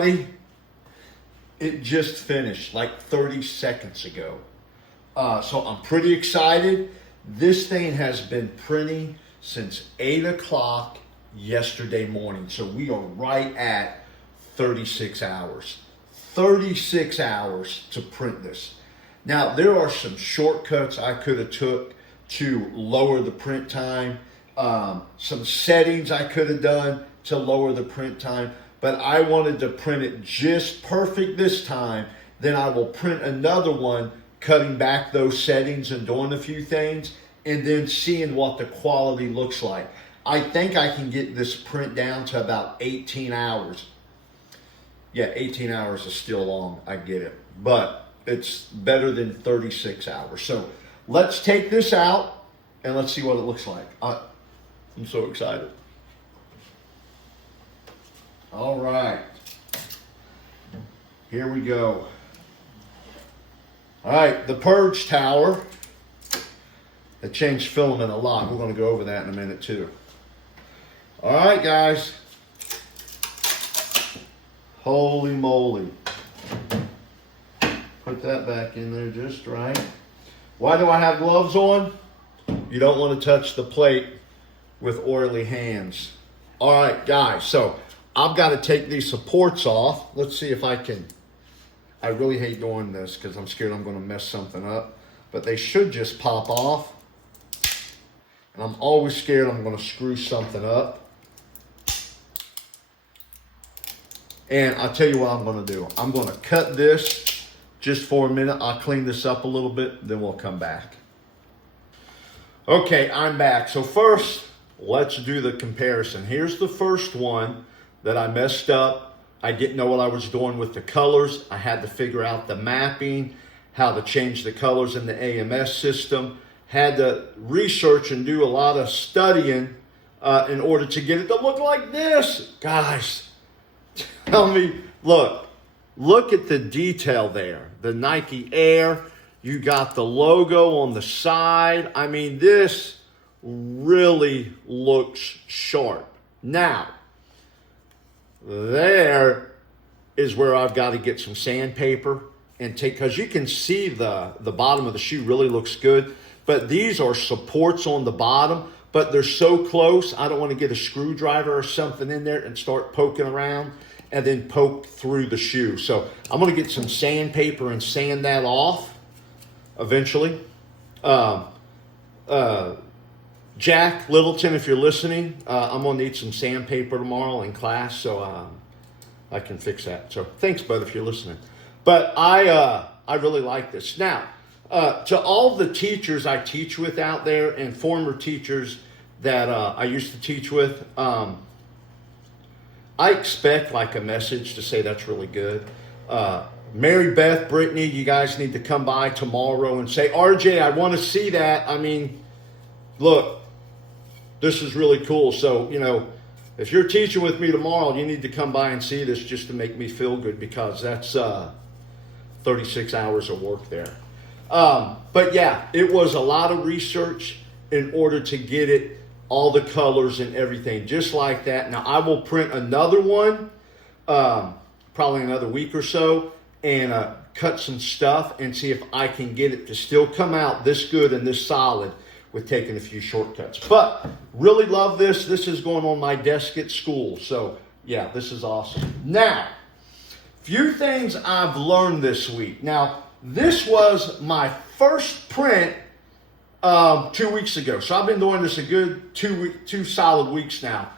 everybody. It just finished like 30 seconds ago. So I'm pretty excited. This thing has been printing since 8 o'clock yesterday morning. So we are right at 36 hours. 36 hours to print this. Now, there are some shortcuts I could have took to lower the print time. Some settings I could have done to lower the print time. But I wanted to print it just perfect this time. Then I will print another one, cutting back those settings and doing a few things, and then seeing what the quality looks like. I think I can get this print down to about 18 hours. Yeah, 18 hours is still long, I get it. But it's better than 36 hours. So let's take this out and let's see what it looks like. I'm so excited. All right. Here we go. All right, the purge tower. It changed filament a lot. We're going to go over that in a minute too. All right, guys. Holy moly. Put that back in there just right. Why do I have gloves on? You don't want to touch the plate with oily hands. All right, guys. So I've got to take these supports off. Let's see if I can. I really hate doing this because I'm scared I'm going to mess something up. But they should just pop off. And I'm always scared I'm going to screw something up. And I'll tell you what I'm going to do. I'm going to cut this just for a minute. I'll clean this up a little bit, then we'll come back. Okay, I'm back. So first, let's do the comparison. Here's the first one that I messed up. I didn't know what I was doing with the colors. I had to figure out the mapping, how to change the colors in the AMS system. Had to research and do a lot of studying in order to get it to look like this. Guys, tell me, look at the detail there. The Nike Air, you got the logo on the side. I mean, this really looks sharp. Now, there is where I've got to get some sandpaper and take, because you can see the bottom of the shoe really looks good. But these are supports on the bottom, but they're so close, I don't want to get a screwdriver or something in there and start poking around and then poke through the shoe. So I'm going to get some sandpaper and sand that off eventually. Jack Littleton, if you're listening, I'm going to need some sandpaper tomorrow in class, so I can fix that. So thanks, bud, if you're listening. But I really like this. Now, to all the teachers I teach with out there and former teachers that I used to teach with, I expect like a message to say that's really good. Mary Beth, Brittany, you guys need to come by tomorrow and say, RJ, I want to see that. I mean, look, this is really cool. So, you know, if you're teaching with me tomorrow, you need to come by and see this just to make me feel good, because that's 36 hours of work there. But yeah, it was a lot of research in order to get it, all the colors and everything, just like that. Now, I will print another one, probably another week or so, and cut some stuff and see if I can get it to still come out this good and this solid with taking a few shortcuts. But really love this. This is going on my desk at school. So yeah, this is awesome. Now, few things I've learned this week. Now, this was my first print 2 weeks ago. So I've been doing this a good two solid weeks now.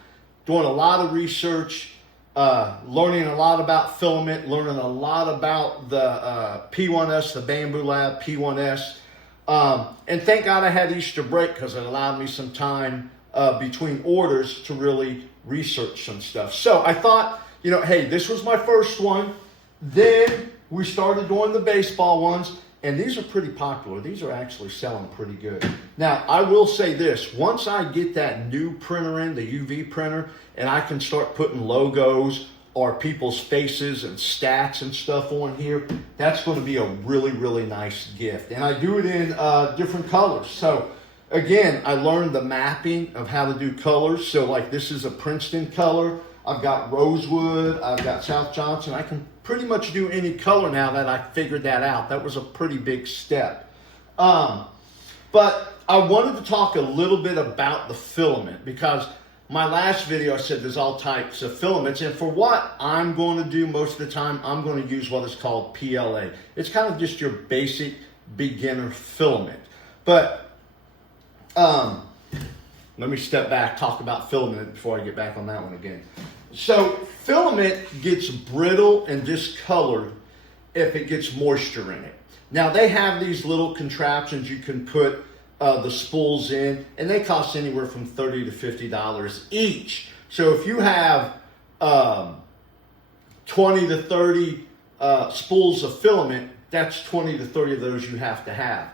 Doing a lot of research, learning a lot about filament, learning a lot about the P1S, the Bamboo Lab P1S. And thank God I had Easter break, because it allowed me some time between orders to really research some stuff. So I thought, you know, hey, this was my first one. Then we started doing the baseball ones, and these are pretty popular. These are actually selling pretty good. Now, I will say this. Once I get that new printer in, the UV printer, and I can start putting logos or people's faces and stats and stuff on here, that's going to be a really, really nice gift. And I do it in different colors. So, again, I learned the mapping of how to do colors. So, like, this is a Princeton color. I've got rosewood, I've got South Johnson. I can pretty much do any color now that I figured that out. That was a pretty big step. But I wanted to talk a little bit about the filament, because my last video I said there's all types of filaments, and for what I'm going to do most of the time, I'm going to use what is called PLA. It's kind of just your basic beginner filament. But let me step back, talk about filament before I get back on that one again. So filament gets brittle and discolored if it gets moisture in it. Now they have these little contraptions you can put the spools in, and they cost anywhere from $30 to $50 each. So if you have 20 to 30 spools of filament, that's 20 to 30 of those you have to have.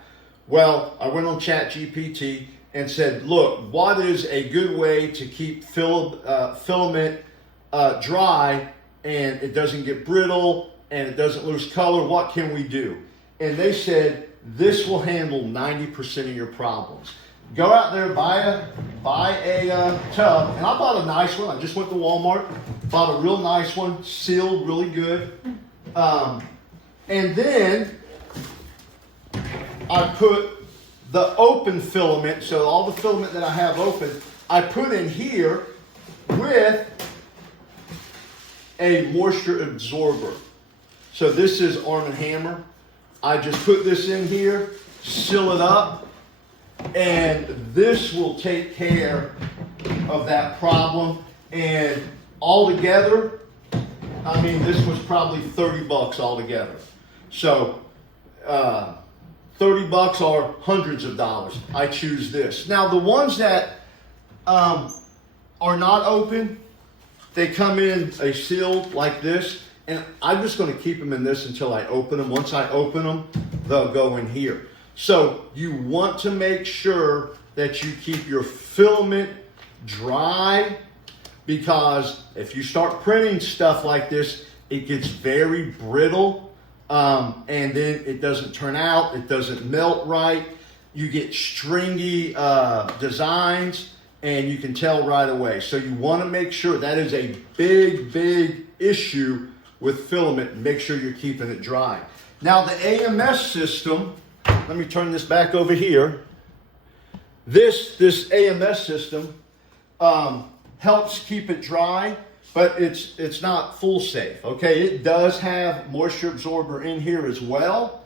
Well, I went on ChatGPT and said, look, what is a good way to keep filament dry and it doesn't get brittle and it doesn't lose color? What can we do? And they said, this will handle 90% of your problems. Go out there, buy a tub, and I bought a nice one. I just went to Walmart, bought a real nice one, sealed really good. And then I put the open filament, so all the filament that I have open, I put in here with a moisture absorber. So this is Arm & Hammer. I just put this in here, seal it up, and this will take care of that problem. And altogether, I mean, this was probably 30 bucks altogether. So 30 bucks are hundreds of dollars. I choose this. Now the ones that are not open, they come in a sealed like this. And I'm just going to keep them in this until I open them. Once I open them, they'll go in here. So you want to make sure that you keep your filament dry, because if you start printing stuff like this, it gets very brittle, and then it doesn't turn out, it doesn't melt right. You get stringy designs, and you can tell right away. So you want to make sure that is a big, big issue with filament. Make sure you're keeping it dry. Now the AMS system, let me turn this back over here. This AMS system helps keep it dry, but it's not full safe. Okay, it does have moisture absorber in here as well,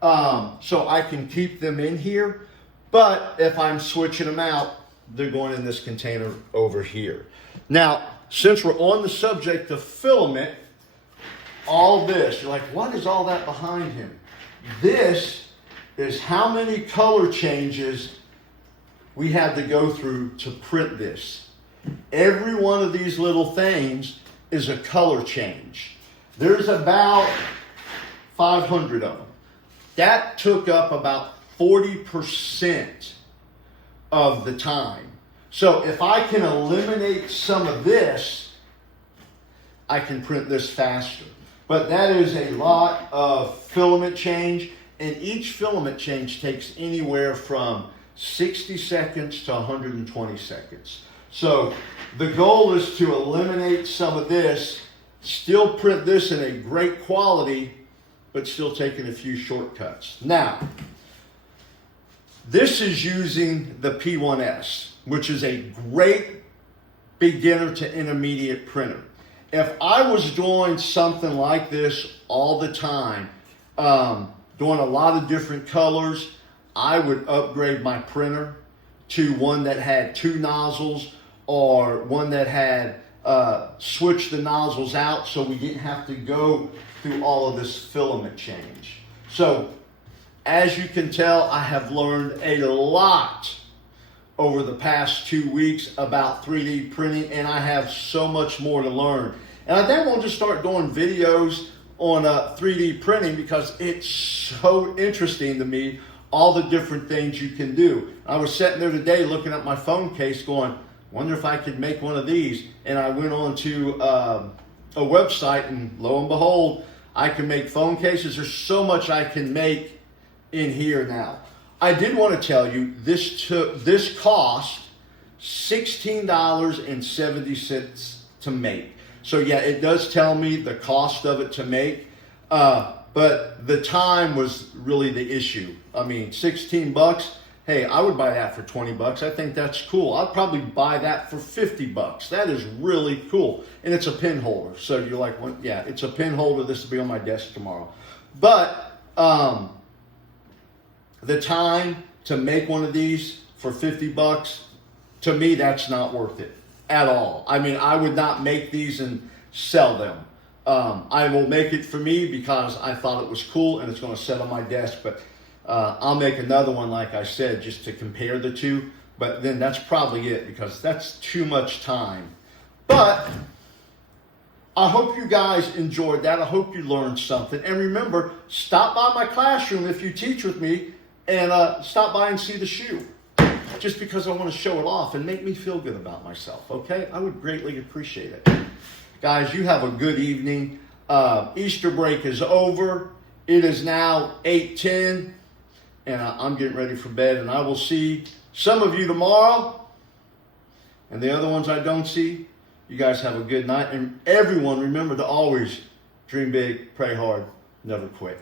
so I can keep them in here. But if I'm switching them out, they're going in this container over here. Now, since we're on the subject of filament, all this, you're like, what is all that behind him? This is how many color changes we had to go through to print this. Every one of these little things is a color change. There's about 500 of them. That took up about 40% of the time. So if I can eliminate some of this, I can print this faster. But that is a lot of filament change, and each filament change takes anywhere from 60 seconds to 120 seconds. So the goal is to eliminate some of this, still print this in a great quality, but still taking a few shortcuts. Now, this is using the P1S, which is a great beginner to intermediate printer. If I was doing something like this all the time, doing a lot of different colors, I would upgrade my printer to one that had 2 nozzles, or one that had switched the nozzles out so we didn't have to go through all of this filament change. So as you can tell, I have learned a lot over the past 2 weeks about 3D printing, and I have so much more to learn. And I then want to start doing videos on 3D printing, because it's so interesting to me, all the different things you can do. I was sitting there today looking at my phone case going, wonder if I could make one of these. And I went on to a website, and lo and behold, I can make phone cases. There's so much I can make in here now. I did want to tell you, this cost $16.70 to make. So yeah, it does tell me the cost of it to make, but the time was really the issue. I mean, 16 bucks. Hey, I would buy that for 20 bucks. I think that's cool. I'd probably buy that for 50 bucks. That is really cool. And it's a pin holder. So you're like, well, yeah, it's a pin holder. This will be on my desk tomorrow. But the time to make one of these for 50 bucks, to me, that's not worth it at all. I mean, I would not make these and sell them. I will make it for me because I thought it was cool and it's going to sit on my desk. But I'll make another one, like I said, just to compare the two. But then that's probably it because that's too much time. But I hope you guys enjoyed that. I hope you learned something. And remember, stop by my classroom if you teach with me and stop by and see the shoe. Just because I want to show it off and make me feel good about myself, okay? I would greatly appreciate it. Guys, you have a good evening. Easter break is over. It is now 8:10, and I'm getting ready for bed, and I will see some of you tomorrow, and the other ones I don't see, you guys have a good night. And everyone, remember to always dream big, pray hard, never quit.